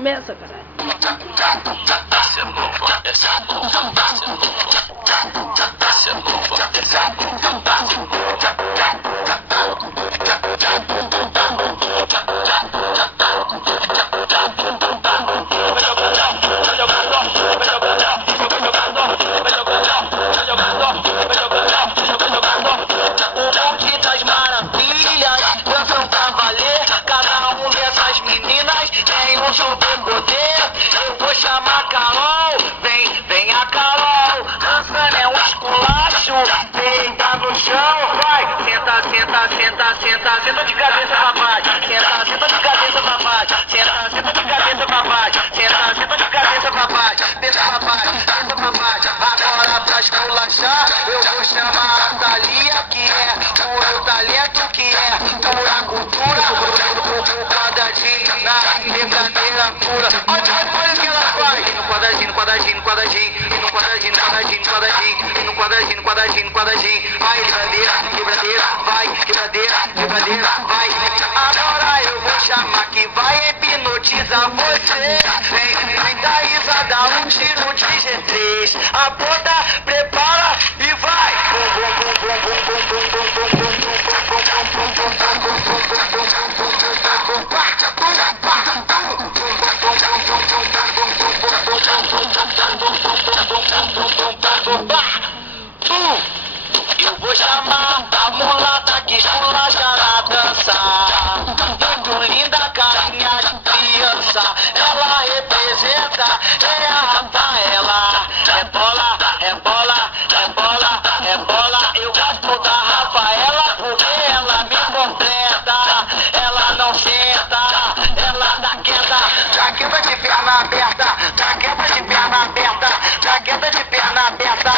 Começa, caralho. Essa é nova, essa é nova, essa é nova, essa é nova, essa é superpoder, eu vou chamar Carol, vem a Carol, dançando é um esculacho, deita no chão, vai, senta de cabeça papai, senta de cabeça papai, senta de cabeça papai, senta de cabeça papai, pensa papai, agora pra esculachar, eu vou chamar a Thalia, que é puro talento, que é pura cultura, quadradinho na brincadeira pura. Olha o que ela faz. E no quadradinho, e no quadradinho. Vai, quebradeira, vai. Agora eu vou chamar que vai hipnotizar você. Vem da dá um tiro de G3. Aponta, prepara e vai. Eu vou chamar a mulata que esculacha na dança. Muito linda, carinha de criança. Ela representa.